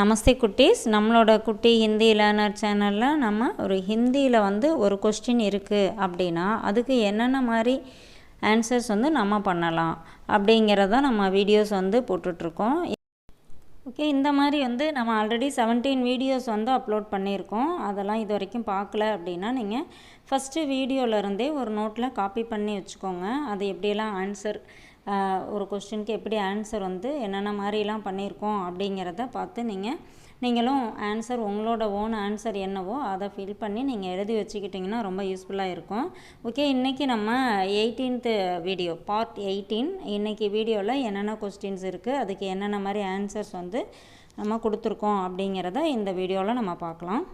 நமஸ்தே குட்டீஸ், நம்மளோட குட்டி ஹிந்தி லேர்னர் சேனலில் நம்ம ஒரு ஹிந்தியில் ஒரு கொஸ்டின் இருக்குது அப்படின்னா அதுக்கு என்னென்ன மாதிரி ஆன்சர்ஸ் நம்ம பண்ணலாம் அப்படிங்கிறத நம்ம வீடியோஸ் போட்டுட்ருக்கோம். ஓகே, இந்த மாதிரி நம்ம ஆல்ரெடி 17 வீடியோஸ் அப்லோட் பண்ணியிருக்கோம். அதெல்லாம் இது வரைக்கும் பார்க்கல அப்படின்னா நீங்கள் ஃபஸ்ட்டு வீடியோவிலருந்தே ஒரு நோட்டில் காப்பி பண்ணி வச்சுக்கோங்க. அது எப்படியெல்லாம் ஆன்சர், ஒரு கொஸ்டினுக்கு எப்படி ஆன்சர் என்னென்ன மாதிரிலாம் பண்ணியிருக்கோம் அப்படிங்கிறத பார்த்து நீங்களும் ஆன்சர், உங்களோட ஓன் ஆன்சர் என்னவோ அதை ஃபில் பண்ணி நீங்கள் எழுதி வச்சுக்கிட்டிங்கன்னா ரொம்ப யூஸ்ஃபுல்லாக இருக்கும். ஓகே, இன்றைக்கி நம்ம 18th வீடியோ பார்ட் 18. இன்றைக்கி வீடியோவில் என்னென்ன கொஸ்டின்ஸ் இருக்குது, அதுக்கு என்னென்ன மாதிரி ஆன்சர்ஸ் நம்ம கொடுத்துருக்கோம் அப்படிங்கிறத இந்த வீடியோவில் நம்ம பார்க்கலாம்.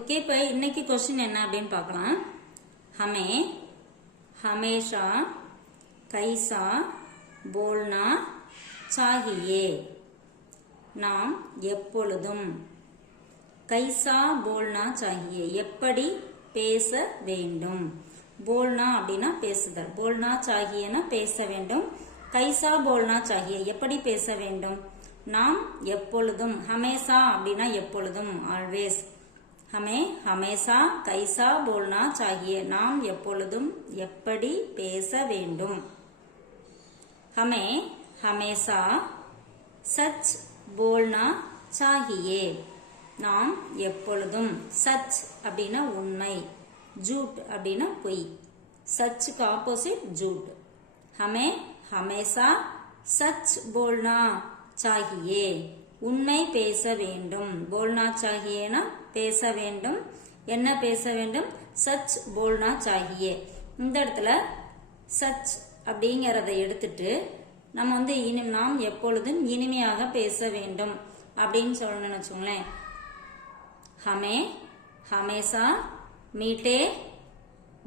ஓகே, இப்போ இன்றைக்கி கொஸ்டின் என்ன அப்படின்னு பார்க்கலாம். ஹமே ஹமேஷா கைசா போல்னா சாஹியே. நாம் எப்பொழுதும் கைசா போல்னா சாஹியே, எப்படி பேச வேண்டும். போல்னா அப்படின்னா பேசுதல், போல்னா சாஹியேனா பேச வேண்டும். கைசா போல்னா சாஹியே, எப்படி பேச வேண்டும். நாம் எப்பொழுதும், ஹமேசா அப்படின்னா எப்பொழுதும், ஆல்வேஸ். ஹமே ஹமேசா கைசா போல்னா சாஹியே, நாம் எப்பொழுதும் எப்படி பேச வேண்டும். ஹமே ஹமேசா சச் போல்னா சாஹியே, நாம் எப்பொழுதும். சச் அப்படின்னா உண்மை, ஜூட் அப்படின்னா பொய். சச்சுக்கு ஆப்போசிட் ஜூட். ஹமே ஹமேசா சச் போல்னா சாஹியே, உண்மை பேச வேண்டும். போல்னா சாஹியேனா பேச வேண்டும். என்ன பேச வேண்டும்? சச் போல்னா சாஹியே. இந்த இடத்துல சச் அப்படிங்கிறத எடுத்துட்டு நம்ம நாம் எப்பொழுதும் இனிமையாக பேச வேண்டும் அப்படின்னு சொல்லணும்னு வச்சுக்கோங்களேன். ஹமே ஹமேசா மீட்டே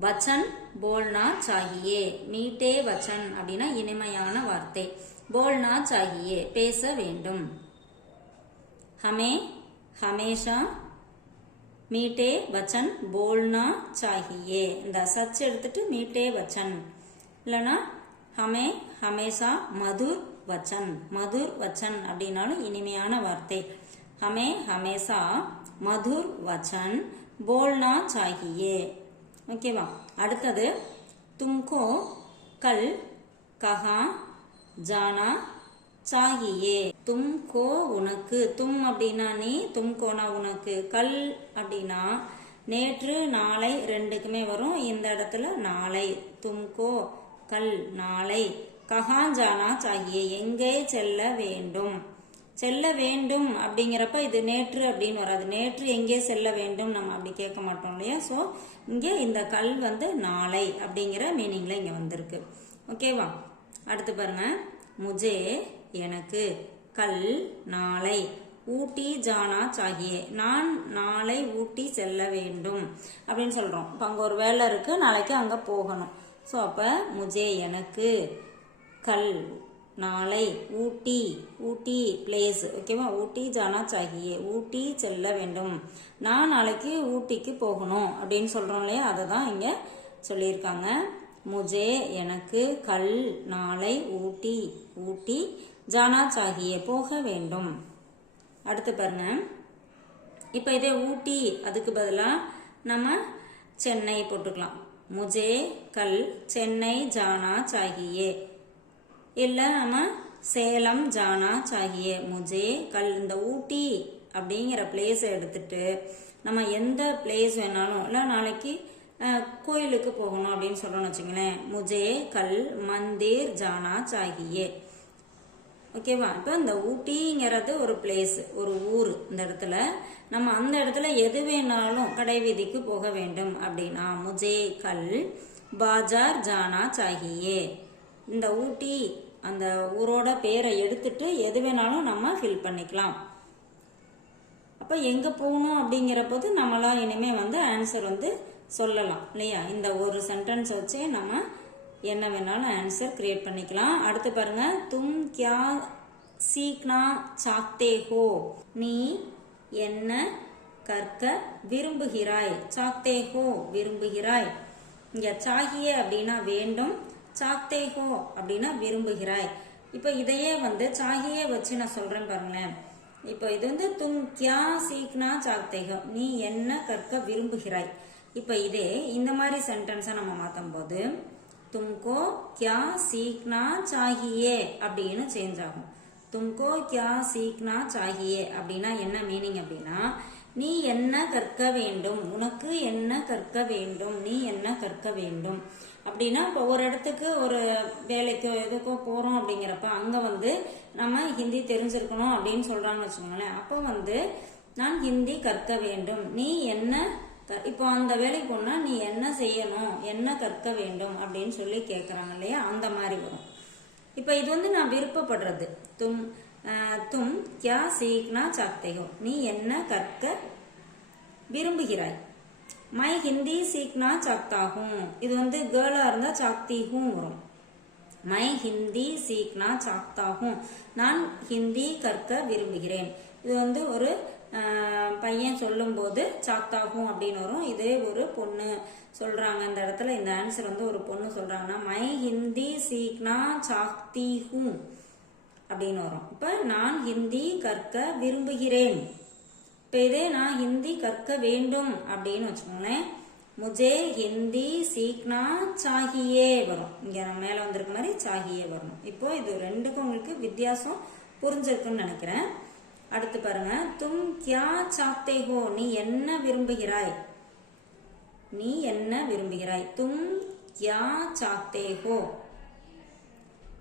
வச்சன் போல்னா சாஹியே. மீட்டே வச்சன் அப்படின்னா இனிமையான வார்த்தை. போல்னா சாஹியே பேச வேண்டும். ஹமே ஹமேஷா மீட்டே வச்சன் போல்னா சாஹியே. இந்த சச் எடுத்துட்டு மீட்டே வச்சன், இல்லைன்னா ஹமே ஹமேஷா மதுர் வச்சன். மதுர் வச்சன் அப்படின்னாலும் இனிமையான வார்த்தை. ஹமே ஹமேஷா மதுர் வச்சன் போல்னா சாஹியே. ஓகேவா? அடுத்தது தும்கோ கல் கஹா ஜானா சாஹியே. தும்கோ உனக்கு, தும் அப்படின்னா நீ, தும்கோனா உனக்கு, கல் அப்படின்னா நேற்று, நாளை ரெண்டுக்குமே வரும். இந்த இடத்துல நாளை. தும்கோ கல் நாளை. கஹா ஜானா சாஹியே, எங்கே செல்ல வேண்டும். செல்ல வேண்டும் அப்படிங்கிறப்ப இது நேற்று அப்படின்னு வராது. நேற்று எங்கே செல்ல வேண்டும் நம்ம அப்படி கேட்க மாட்டோம் இல்லையா? ஸோ இங்கே இந்த கல் நாளை அப்படிங்கிற மீனிங்ல இங்கே வந்திருக்கு. ஓகேவா? அடுத்து பாருங்க. முஜே எனக்கு, கல் நாளை, ஊட்டி ஜானா சாஹியே, நான் நாளை ஊட்டி செல்ல வேண்டும் அப்படின்னு சொல்றோம். இப்போ அங்கே ஒரு வேலை இருக்கு, நாளைக்கு அங்கே போகணும். ஸோ அப்போ முஜே எனக்கு, கல் நாளை, ஊட்டி, ஊட்டி பிளேஸ். ஓகேவா? ஊட்டி ஜானா சாஹியே, ஊட்டி செல்ல வேண்டும். நான் நாளைக்கு ஊட்டிக்கு போகணும் அப்படின்னு சொல்றோம் இல்லையா? அதை தான் இங்கே சொல்லியிருக்காங்க. முஜே எனக்கு, கல் நாளை, ஊட்டி, ஊட்டி ஜானா சாஹியே போக வேண்டும். அடுத்து பாருங்க. இப்போ இதே ஊட்டி அதுக்கு பதிலாக நம்ம சென்னை போட்டுக்கலாம். முஜே கல் சென்னை ஜானா சாஹியே, இல்லை நம்ம சேலம் ஜானா சாஹியே. முஜே கல், இந்த ஊட்டி அப்படிங்கிற பிளேஸை எடுத்துட்டு நம்ம எந்த பிளேஸ் வேணாலும், இல்லை நாளைக்கு கோயிலுக்கு போகணும் அப்படின்னு சொல்றோம்னு வச்சுங்களேன். முஜே கல் மந்திர் ஜானா சாஹியே. ஓகேவா? இப்போ இந்த ஊட்டிங்கிறது ஒரு பிளேஸ், ஒரு ஊர். இந்த இடத்துல நம்ம அந்த இடத்துல எது வேணாலும் கடை வீதிக்கு போக வேண்டும் அப்படின்னா முஜே கல் பாஜார் ஜானா சாஹியே. இந்த ஊட்டி அந்த ஊரோட பேரை எடுத்துட்டு எது வேணாலும் நம்ம ஃபில் பண்ணிக்கலாம். அப்போ எங்கே போகணும் அப்படிங்கிற போது நம்மளா இனிமே ஆன்சர் சொல்லலாம் இல்லையா? இந்த ஒரு சென்டென்ஸ் வச்சே நம்ம என்ன வேணாலும் ஆன்சர் கிரியேட் பண்ணிக்கலாம். அடுத்து பாருங்க. தும் கியா சீக்னா சாக்தே ஹோ, நீ என்ன கற்க விரும்புகிறாய். சாக்தே ஹோ விரும்புகிறாய். இங்க சாகியே அப்படின்னா வேண்டும், சாக்தே ஹோ அப்படின்னா விரும்புகிறாய். இப்போ இதையே சாகியே வச்சு நான் சொல்றேன் பாருங்களேன். இப்போ இது வந்து தும் கியா சீக்னா சாக்தே ஹோ, நீ என்ன கற்க விரும்புகிறாய். இப்போ இதே இந்த மாதிரி சென்டென்ஸை நம்ம மாற்றும் போது தும்கோ கியா சீக்னா சாஹியே அப்படின்னு சேஞ்ச் ஆகும். தும்கோ கியா சீக்னா சாஹியே அப்படின்னா என்ன மீனிங் அப்படின்னா, நீ என்ன கற்க வேண்டும், உனக்கு என்ன கற்க வேண்டும், நீ என்ன கற்க வேண்டும் அப்படின்னா, இப்போ ஒரு இடத்துக்கு ஒரு வேலைக்கோ எதுக்கோ போறோம் அப்படிங்கிறப்ப அங்க வந்து நம்ம ஹிந்தி தெரிஞ்சிருக்கணும் அப்படின்னு சொல்றாங்கன்னு வச்சுக்கோங்களேன். அப்போ வந்து நான் ஹிந்தி கற்க வேண்டும், நீ என்ன, இப்போ அந்த வேலைக்கு போனா நீ என்ன செய்யணும், என்ன கற்க வேண்டும் அப்படின்னு சொல்லி கேட்கறாங்க இல்லையா, அந்த மாதிரி வரும். இப்ப இது வந்து நான் விருப்பப்படுறது. தும் கியா சீக்னா சாக்தே ஹோ, நீ என்ன கற்க விரும்புகிறாய். மை ஹிந்தி சீக்னா சாக்தா ஹூம், இது வந்து கேர்ளா இருந்தா சாக்தி ஹூம் வரும். மை ஹிந்தி சீக்னா சாக்தா ஹூம், நான் ஹிந்தி கற்க விரும்புகிறேன். இது வந்து ஒரு பையன் சொல்லும் போது சாக்தாகும் அப்படின்னு வரும். இதே ஒரு பொண்ணு சொல்றாங்க இந்த இடத்துல, இந்த ஆன்சர் வந்து ஒரு பொண்ணு சொல்றாங்கன்னா மை ஹிந்தி சீக்னா சாக்தி ஹூம் அப்படின்னு வரும். இப்ப நான் ஹிந்தி கற்க விரும்புகிறேன். இப்ப இதே நான் ஹிந்தி கற்க வேண்டும் அப்படின்னு வச்சுக்கோங்களேன், முஜே ஹிந்தி சீக்னா சாஹியே வரும். இங்க மேல வந்திருக்க மாதிரி சாஹியே வரணும். இப்போ இது ரெண்டுக்கும் உங்களுக்கு வித்தியாசம் புரிஞ்சிருக்குன்னு நினைக்கிறேன். அடுத்து பாருங்க, தும் கியா சாக்தே ஹோ, நீ என்ன விரும்புகிறாய், நீ என்ன விரும்புகிறாய். தும் கியா சாக்தே ஹோ.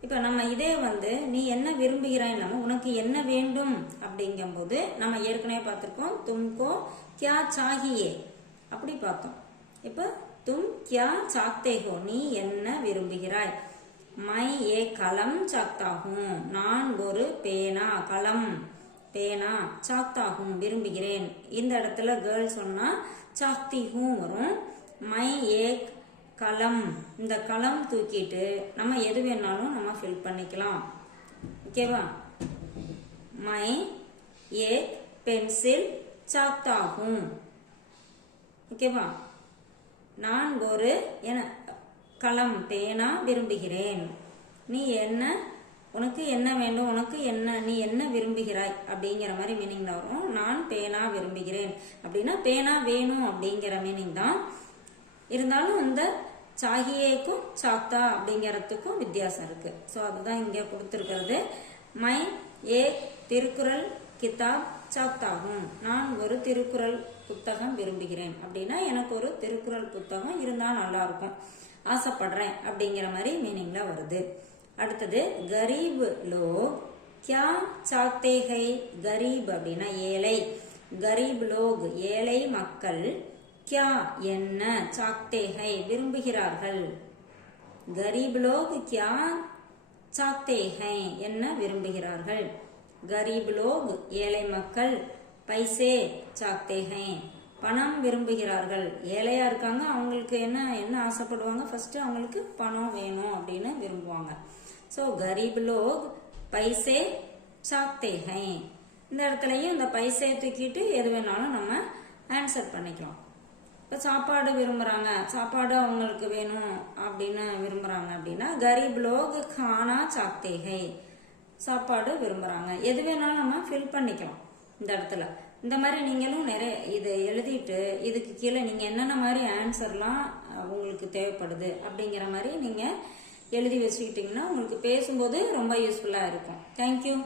இப்ப நம்ம இதே வந்து நீ என்ன விரும்புகிறாய் இல்லாம உனக்கு என்ன வேண்டும் அப்படிங்கும் போது நம்ம ஏற்கனவே பார்த்திருக்கோம், தும்கோ கியா சாஹியே அப்படி பார்த்தோம். இப்ப தும் கியா சாக்தே ஹோ, நீ என்ன விரும்புகிறாய். மை ஏ கலம் சாக்தா ஹூம், நான் ஒரு பேனா, கலம் பேனா, சாக்தா ஹூம் விரும்புகிறேன். இந்த இடத்துல கேர்ள் சொன்னா சாக்தி ஹூம் வரும். மை ஏக் கலம், இந்த கலம் தூக்கிட்டு நம்ம எது வேணாலும் நம்ம ஃபில் பண்ணிக்கலாம். ஓகேவா. மை ஏக் பென்சில் சாக்தா ஹூம். ஓகேவா. நான் ஒரு கலம் பேனா விரும்புகிறேன். நீ என்ன, உனக்கு என்ன வேண்டும், உனக்கு என்ன, நீ என்ன விரும்புகிறாய் அப்படிங்கிற மாதிரி மீனிங் தான் வரும். நான் பேனா விரும்புகிறேன் அப்படின்னா பேனா வேணும் அப்படிங்கிற மீனிங் தான். இருந்தாலும் இந்த சாகியேக்கும் சாக்தா அப்படிங்கிறதுக்கும் வித்தியாசம் இருக்கு. ஸோ அதுதான் இங்க கொடுத்துருக்கிறது. மை ஏ திருக்குறள் கிதாப் சாக்தாகும், நான் ஒரு திருக்குறள் புத்தகம் விரும்புகிறேன் அப்படின்னா எனக்கு ஒரு திருக்குறள் புத்தகம் இருந்தா நல்லா இருக்கும், ஆசைப்படுறேன் அப்படிங்கிற மாதிரி மீனிங்ல வருது. அடுத்தது கரீப் லோக் கியா சாக்தே ஹை. கரீப் அப்படின்னா ஏழை, கரீப் லோக் ஏழை மக்கள், கியா என்ன, சாக்தே ஹை விரும்புகிறார்கள். கரீப் லோக் கியா சாக்தே ஹை என்ன விரும்புகிறார்கள். கரீப் லோக் ஏழை மக்கள், பைசே சாக்தே ஹை பணம் விரும்புகிறார்கள். ஏழையா இருக்காங்க, அவங்களுக்கு என்ன என்ன ஆசைப்படுவாங்க, ஃபர்ஸ்ட் அவங்களுக்கு பணம் வேணும் அப்படின்னு விரும்புவாங்க. சோ கரீப் லோக் பைசே சாக்தே ஹை. இந்த இடத்துலயும் இந்த பைசே தூக்கிட்டு எது வேணாலும் நம்ம ஆன்சர் பண்ணிக்கலாம். இப்ப சாப்பாடு விரும்புறாங்க, சாப்பாடு அவங்களுக்கு வேணும் அப்படின்னு விரும்புறாங்க அப்படின்னா கரீப் லோக் கானா சாக்தே ஹை, சாப்பாடு விரும்புறாங்க. எது வேணாலும் நம்ம ஃபில் பண்ணிக்கலாம் இந்த இடத்துல. இந்த மாதிரி நீங்களும் நிறைய இதை எழுதிட்டு இதுக்கு கீழே நீங்க என்னென்ன மாதிரி ஆன்சர்லாம் உங்களுக்கு தேவைப்படுது அப்படிங்கிற மாதிரி நீங்க எழுதி வச்சுக்கிட்டீங்கன்னா உங்களுக்கு பேசும்போது ரொம்ப யூஸ்ஃபுல்லா இருக்கும். தேங்க்யூ.